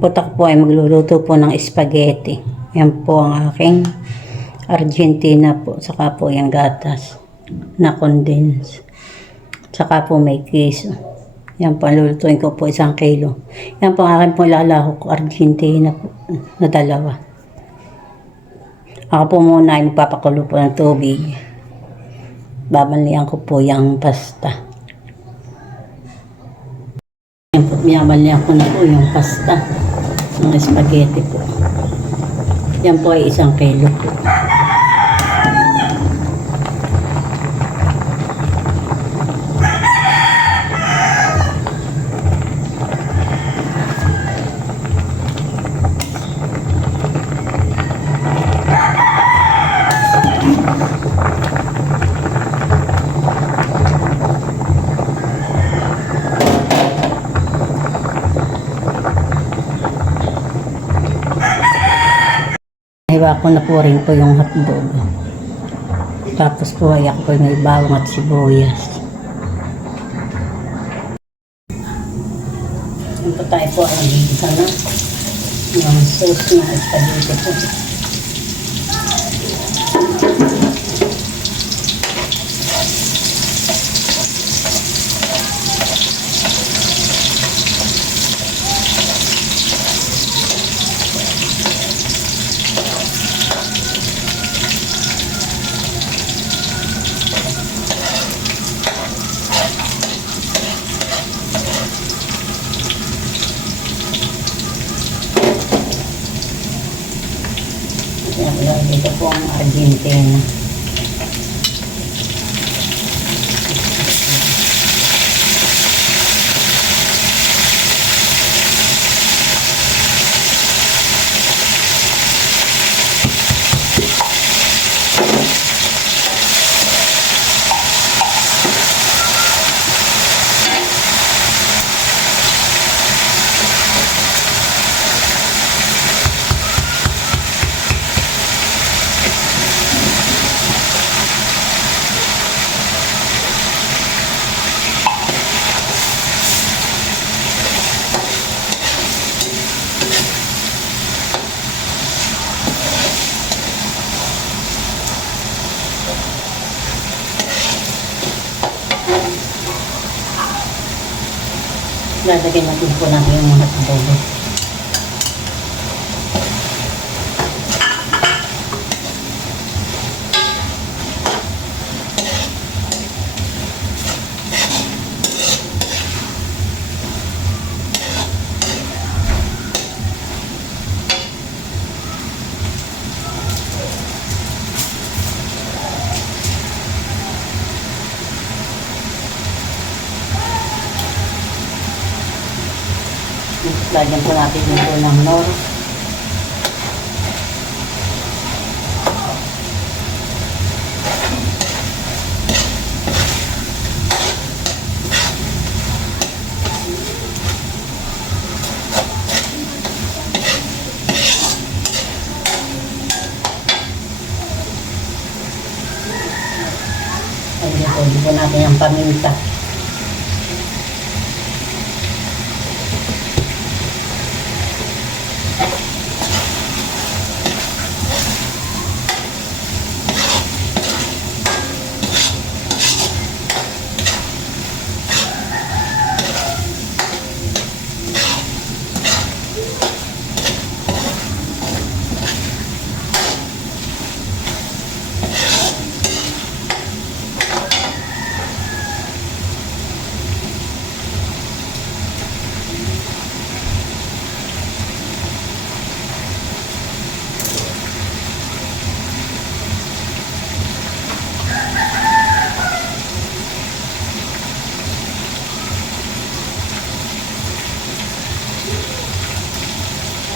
po ako po ay magluluto po ng spaghetti. Yan po ang aking Argentina po. Saka po yung gatas na condense. Saka po may queso. Yan po, lulutuin ko po 1 kilo. Yan po ang aking po lalahok Argentina po na 2. Ako po muna ay magpapakulo po ng tubig. Babalian ko po yung pasta. Yan po, binabalian ko na po yung pasta ng spaghetti po. Yan po ay 1 kilo po. Hiwa ko na po rin po yung hotdog. Tapos po ay ako po may bawang at sibuyas. Yan po tayo po ay nagigisa na yung sauce na spaghetti po. Dito po ang Argentina. Lalagyan natin po natin yung mga adobo. Lagyan po natin ito ng nor. Lagyan po natin ang paminta.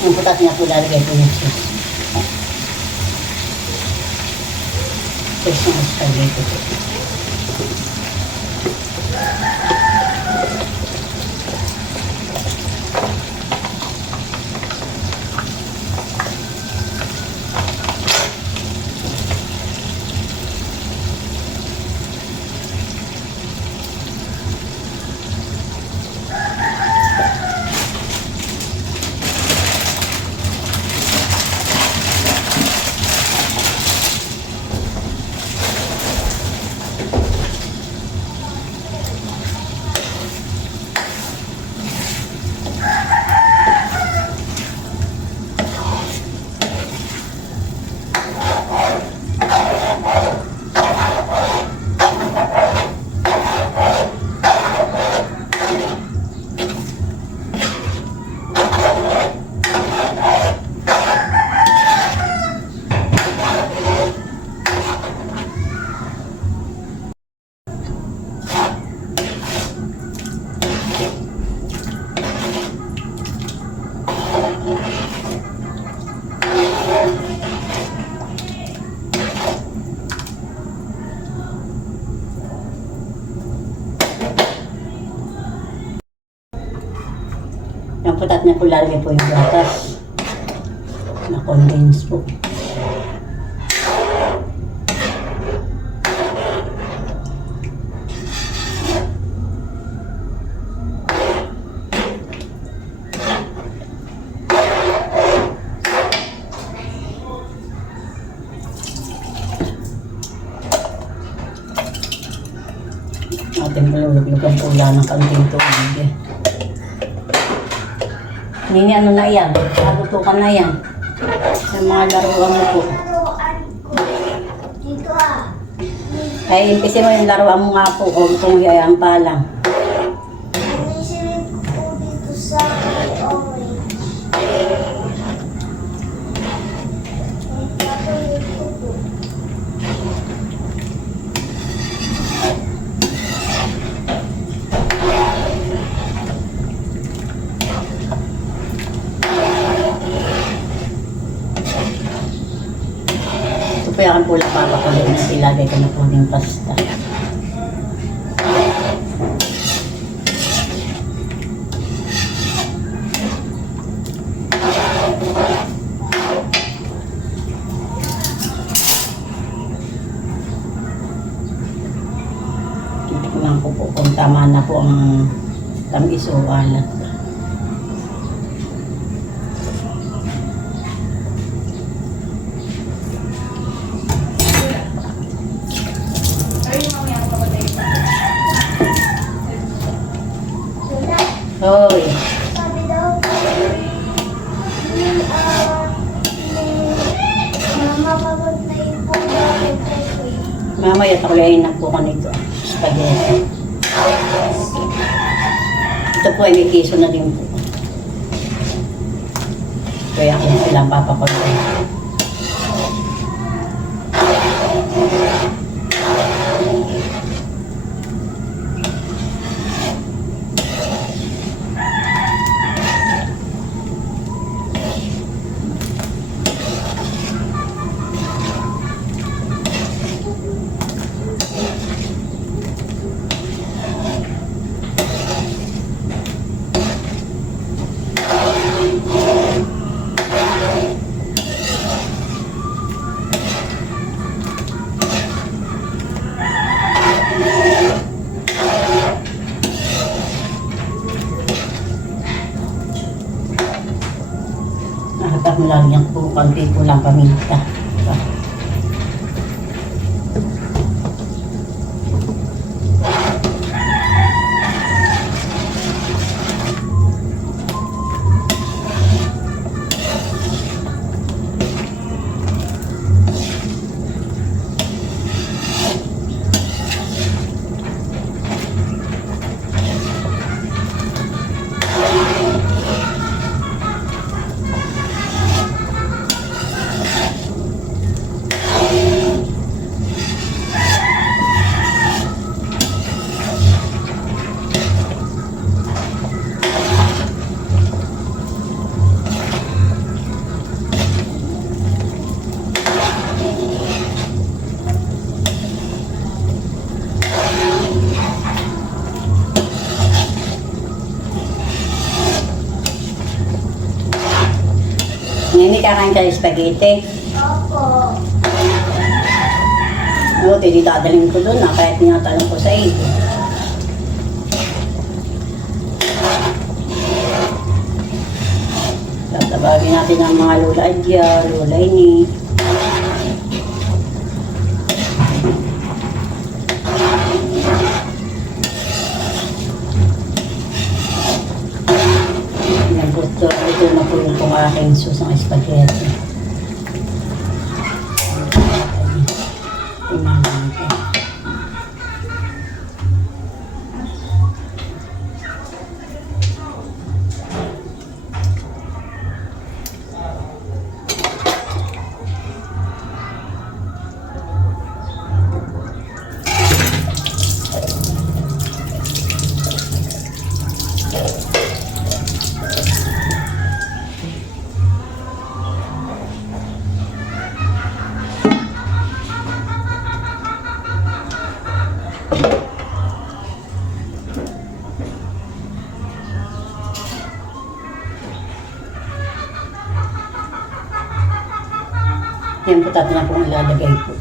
Yung putat niya po lalagay po yung sauce. Sauce ng spaghetti po. putat niya po lalagay po yung gatas. Na-condense po. Ating maluluglugan po lang ng kaunting tubig. Nini, ano na yan? Nalutukan na yan. Yung mga laruan mo po. Dito Ay, impisi mo yung laruan mo nga po kung yayang pa lang. Inisilip ko po dito sa orange. Ipatuloy ko po. Ito po yung pula papakulit na ilagay ko na po yung pasta. Tingnan ko po kung tama na po ang tamis o alat. Hoy, Sabi daw, mapapag na ipo daw ito. mamaya taklayin na po ko nito. Spaghetti. Ito po ay may keso na din po. Kaya kung silang papakuloy. Nakatap mo lang yan po, konti po lang paminta. Diba? Hindi kakain ka ng spaghetti. Opo. Oo, hindi dadalhin ko doon kahit tinatanong ko sa iyo. Tatabagin natin ang mga Lola Adja, Lola Ini. Ito na po yung kung aking susang spaghetti. Tingnan natin. Yan po tatlo na pong ilalagay po.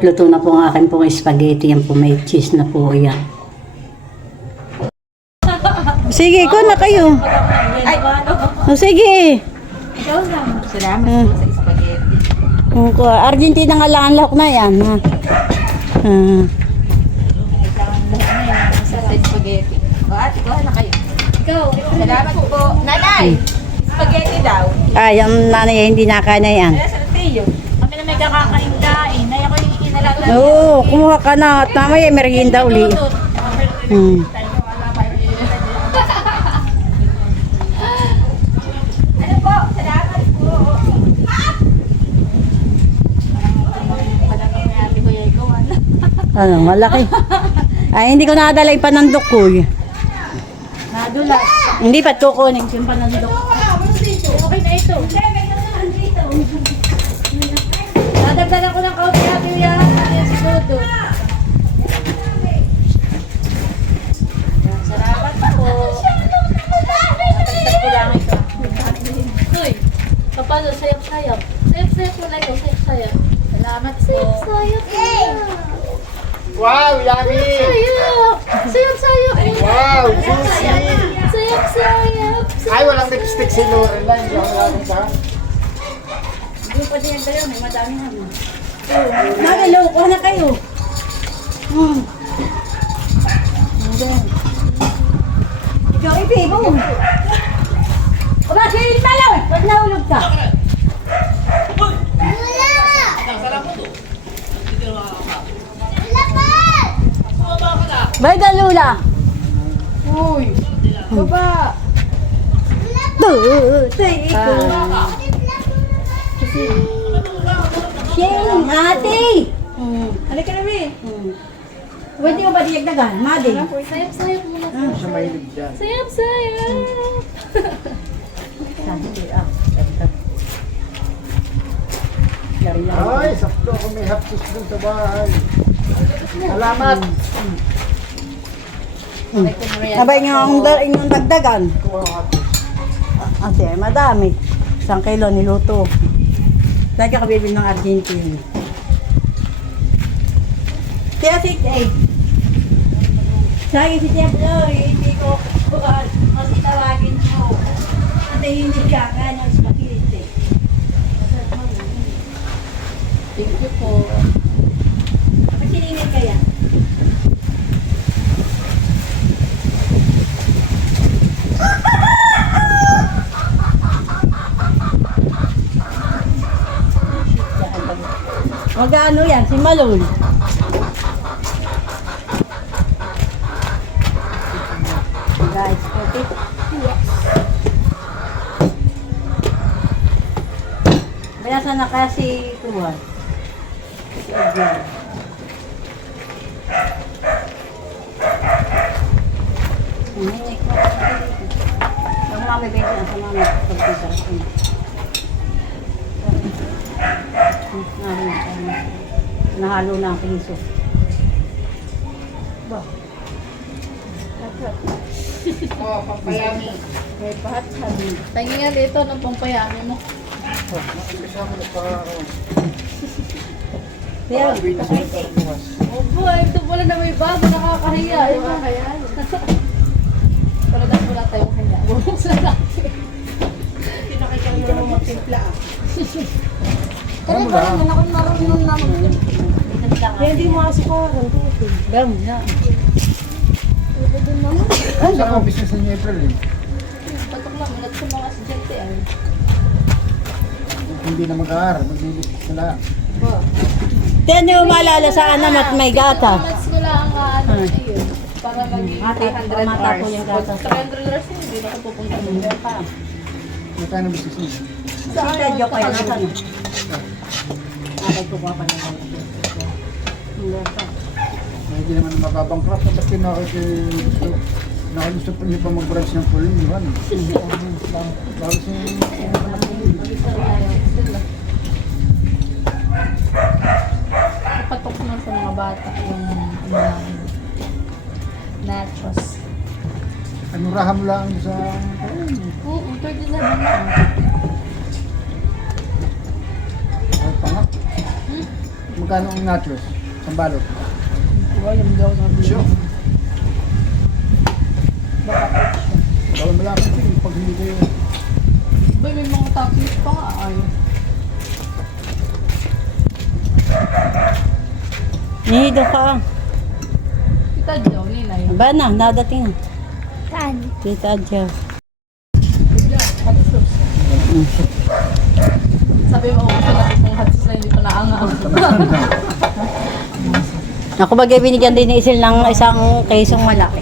Luto na po ang akin pong spaghetti. Yan po may cheese na po yan. Sige, ikaw na kayo. O sige. Salamat po sa spaghetti. Argentina nga lang ang lahok na yan. Ha? Sa spaghetti. O ate, kuha na kayo. Ikaw. Salamat po. Nanay! Spaghetti daw. Ay, yung nanay hindi nakana yan. Kaya sa tiyo. Kami na may kakakain-kain. Nay ako yung kinalala. Oo, kumuha ka na. At mamaya merienda uli. Ano po? Salamat po. Ano, malaki. Ay, hindi ko nakadala yung panandok ko. Nadulas. Hindi pa kukunin yung panandok. Okay na ito. Dadagdagan ko ng kaunti natin yan. Yan si Dodo. Salamat po. Natagdag ko lang ito. Hoy, paano? Sayap-sayap. Sayap-sayap mo na ikaw. Sayap-sayap. Salamat po. Sayap-sayap. Wow, yummy! Sayap! Sayap-sayap. Wow, juicy! Sayap-sayap. Ay, walang lipstick si Lorela. Hindi ako nakakita. Yung pwede yan tayo. May madami naman. Nagalaw, kuha na kayo. Ikaw, ipi mo. Aba, sige, talaw. Pag nahulog ka. Bay, dalula. Uy! Baba! Shane, ate. Halika na, May. Pwede mo ba diyagdagan? Madi. Sayap-sayap mo na. Siya mahilig dyan. Sayap-sayap. Ay, sakto ako may hapsos dun sa bahay. Salamat! Sabay nga ang inyong dagdagan. Kuha ako hapsos. Ate, ay madami. 1 kilo niluto. Lagi ka bibili ng Argentina. Tiya si Tay. Lagi si Tiya Floy, hindi ko bukas. Kasi tawagin mo. Ate, hindi siya kaya ng spaghetti. Thank you po. Pasiningin kaya? Magano yan? Si Malul. Guys, okay. Bayasan na kaya si Tuwan. Si Edgar. Hindi ko. Ang mami benta sa mami pagkita. Nahalo na ang piso. Ba? Oh, papayami. May pahatsan. Tingin nga dito ng pampayami mo. Umpisa mo na para ako. Kaya, Bilis mo ito bukas. Oh boy, ito pala na may bago. Nakakahiya. Ito kaya. Para dapat wala tayong kanya. Bumuksan natin. Hindi ka naman timpla. Kaya parang ako marunong naman. Dito lang Hindi mo asukaran. Gam, na. Ano sa mga business niyo April eh? Patok lang, ulat sa mga estudyante ay. Hindi na mag-aaral, mag-business sila. Tiyan niyo maalala sa anan at may gata. Mas ko lang ang ano ayun. Para maging Ate, 300 mata hours. po yung gatas. 300 hours yun, hindi na ako pupunta doon. Magkano business niyo? Sa joke kayo na sana. Nakay ko pa pala. Hindi naman mababangkrap na kasi nakagusto po niyo pa mag-branch ng pulim, yun. Bago si... Patok na sa mga bata yung nachos. Ano raham lang sa... Oo, 37 lang. Ay, pangak. Magkano ang nachos? Sa balot? Alam daw na Sure. Bawal malaki sila pag hindi kayo... Ba, may mga toppings pa nga ay. Nido ka. Kita daw, ninay. Ba na, nadating na. Saan? Kita dyan. Sabi mo, gusto natin kung hatsos na hindi pa naangang. Ako bagay binigyan din ni Isil ng isang kesong malaki.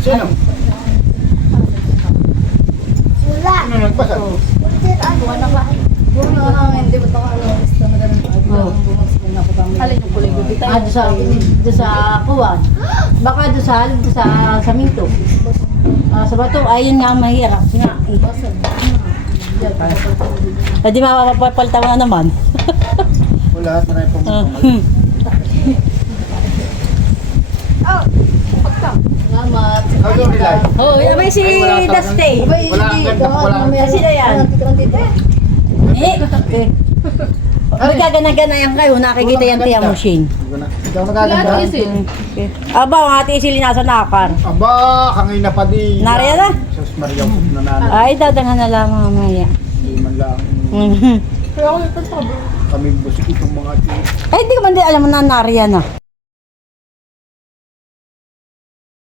Sino? Wala. Ano nagbasa? Butit ano? Hindi ba ito ka alam? Basta madalang bumagsak na ako bang Alin yung kulay gubi tayo. doon sa kuwan. Baka doon sa minto. Sa bato, ayun nga ang mahirap. Nga. Hindi mapapaltaw na naman. Wala, taray pong Salamat. Ikaw yung relay. Oh, may si Ay, wala talagang- Dusty. Wala ang ganda, wala ang... Sino yan? Eh. Magkagana-gana yan kayo, nakikita yan tiya mo, Shin. Ikaw nagaganda. Lahat isin. Aba, ang ate Isil nasa nakar. Aba, kangay na pa di. Nariyan na? Sus Maria, nanalo. Ay, dadanghan na lang mamaya. Hindi man lang Kaya ako yung pagsabi. kami busik itong mga ati. Ay, hindi ko man din alam mo na nariyan na.